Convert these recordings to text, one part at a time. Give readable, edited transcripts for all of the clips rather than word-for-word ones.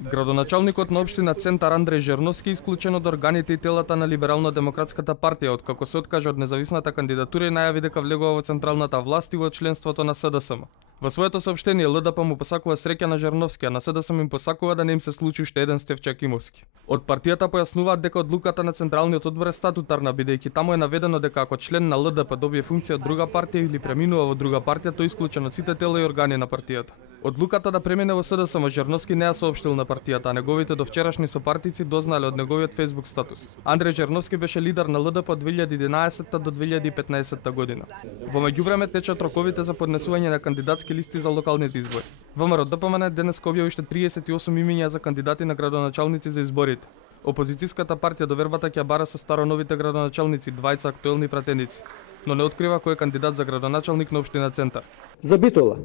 Градоначалникот на општина Центар Андреј Жерновски е исклучен од органите и телата на Либерално-демократската партија, откако се откажа од независната кандидатура и најави дека влегува во централната власт и во членството на СДСМ. Во своето соопштение ЛДП му посакува среќа на Жерновски, а на СДСМ им посакува да не им се случи уште еден Стефче Акимовски. Од партијата појаснуваат дека одлуката на Централниот одбор е статутарна, бидејќи таму е наведено дека ако член на ЛДП добие функција од друга партија или преминува во друга партија, тој е исклучен од сите тела и органи на партијата. Одлуката да премине во СДСМ Жерновски не ја соопштил на партијата, а неговите довчерашни сопартици дознале од неговиот Facebook статус. Андреј Жерновски беше лидер на ЛДП од 2011 до 2015 година. Во меѓувреме течат роковите за поднесување на кандидатски листи за локалните избори. ВМРО ДПМН денеска објави уште 38 имиња за кандидати на градоначалници за изборите. Опозицијската партија довербата ќе бара со староновите градоначалници, двајца актуелни пратеници, но не открива кој е кандидат за градоначалник на општина Центар. За Битола,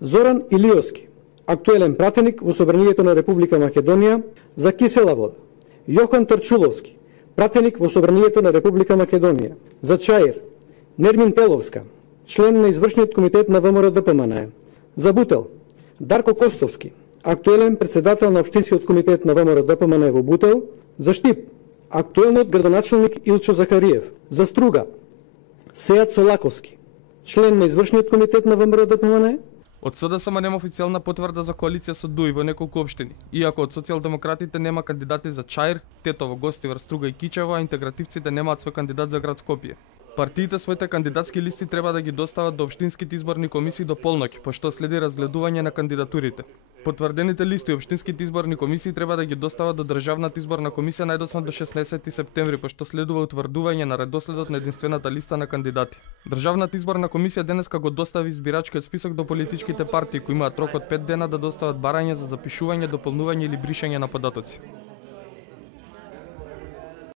Зоран Илиовски, актуелен пратеник во Собранието на Република Македонија за кисела вода. Јохан Трчуловски, пратеник во Собранието на Република Македонија за Чаир. Нермин Теловска, член на извршниот комитет на ВМРО ДПМН. За Бутел, Дарко Костовски, актуелен председател на општинскиот комитет на ВМРО ДПМН во Бутел. За Штип, актуелниот градоначалник Илчо Захариев. За Струга, Сејат Солаковски, член на извршниот комитет на ВМРО ДПМН. Од СДСМ нема официјална потврда за коалиција со ДУИ во неколку општини, иако од социјалдемократите нема кандидати за Чаир, Тетово, Гостивар, Струга и Кичево, а интегративците немаат свој кандидат за град Скопје. Партиите своите кандидатски листи треба да ги достават до општинските изборни комисии до полноќ, пошто следи разгледување на кандидатурите. Потврдените листи општинските изборни комисии треба да ги достават до Државната изборна комисија најдоцна до 16 септември, пошто следува утврдување на редоследот на единствената листа на кандидати. Државната изборна комисија денеска го достави избирачкиот список до политичките партии кои имаат рок од 5 дена да достават барање за запишување, дополнување или бришање на податоци.